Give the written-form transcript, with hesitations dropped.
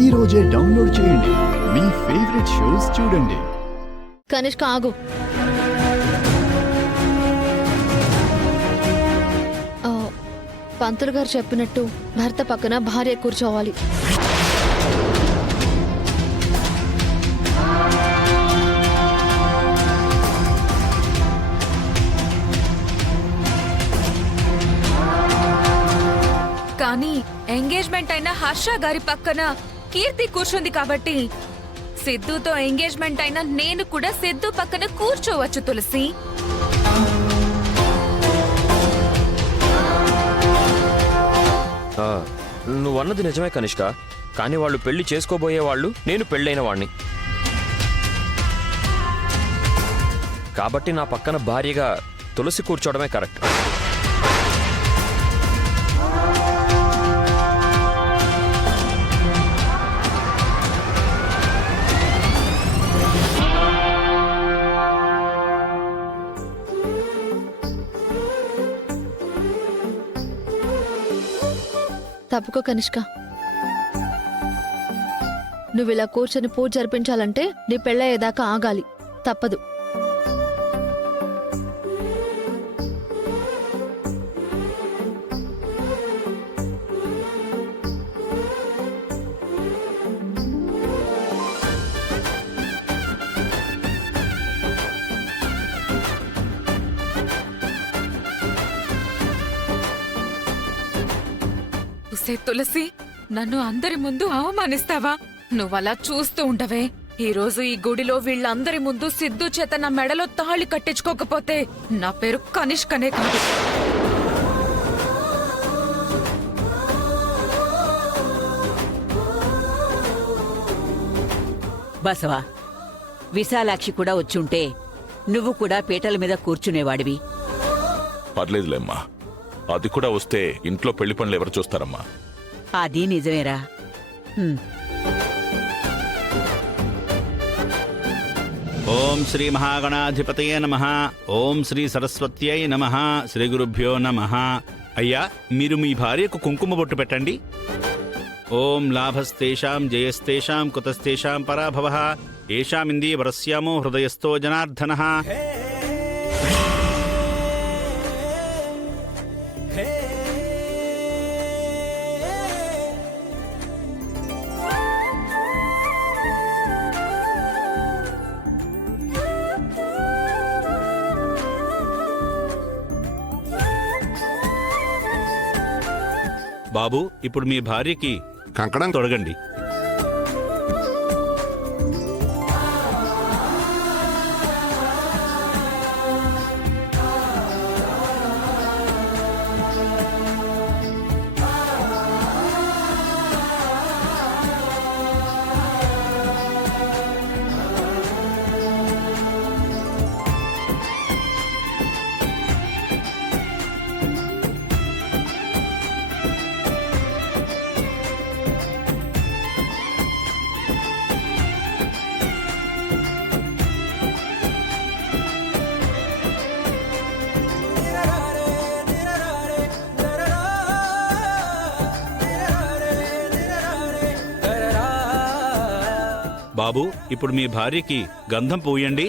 ఈ రోజే డౌన్లోడ్ చేయండి. మీ ఫేవరెట్ షోస్ చూడండి. కనిష్క ఆగు. పంతులు గారు చెప్పినట్టు భర్త పక్కన భార్య కూర్చోవాలి. కానీ ఎంగేజ్మెంట్ అయిన హర్ష గారి పక్కన కీర్తి కూర్చుంది కాబట్టి సిద్ధుతో ఎంగేజ్మెంట్ అయిన నేను కూడా సిద్ధు పక్కన కూర్చోవచ్చు తులసి. నువ్వన్నది నిజమే కనిష్క, కానీ వాళ్ళు పెళ్లి చేసుకోబోయే వాళ్ళు, నేను పెళ్ళైన వాణ్ణి. కాబట్టి నా పక్కన భార్యగా తులసి కూర్చోవడమే కరెక్ట్. తప్పుకో కనిష్క. నువ్విలా కూర్చొని పూజ జరిపించాలంటే నీ పెళ్ళయ్యేదాకా ఆగాలి. తప్పదు. తులసి, నన్ను అందరి ముందు అవమానిస్తావా? నువ్వలా చూస్తూ ఉండవే. ఈ రోజు ఈ గుడిలో వీళ్ళందరి ముందు సిద్ధు చేత నా మెడలో తాళి కట్టించుకోకపోతే నా పేరు కనిష్కనే కాదు. బసవా, విశాలాక్షి కూడా వచ్చుంటే నువ్వు కూడా పీటల మీద కూర్చునేవాడివి. పర్లేదులేమ్మా, అది కూడా వస్తే ఇంట్లో పెళ్లి పనులు ఎవరు చూస్తారమ్మా? అది నిజమేరా. ఓం శ్రీ మహాగణాధిపతయే నమః. ఓం శ్రీ సరస్వత్యై నమః. శ్రీ గురుభ్యో నమః. అయ్యా, మీరు మీ భార్యకు కుంకుమ బొట్టు పెట్టండి. ఓం లాభస్తేషాం జయస్తేషాం కుతస్తేషాం పరాభవః ఏషామిందీ వరస్యామో హృదయస్థో జనార్దనః. బాబు, ఇప్పుడు మీ భార్యకి కంకణం తొడగండి. బాబు, ఇప్పుడు మీ భార్యకి గంధం పూయండి.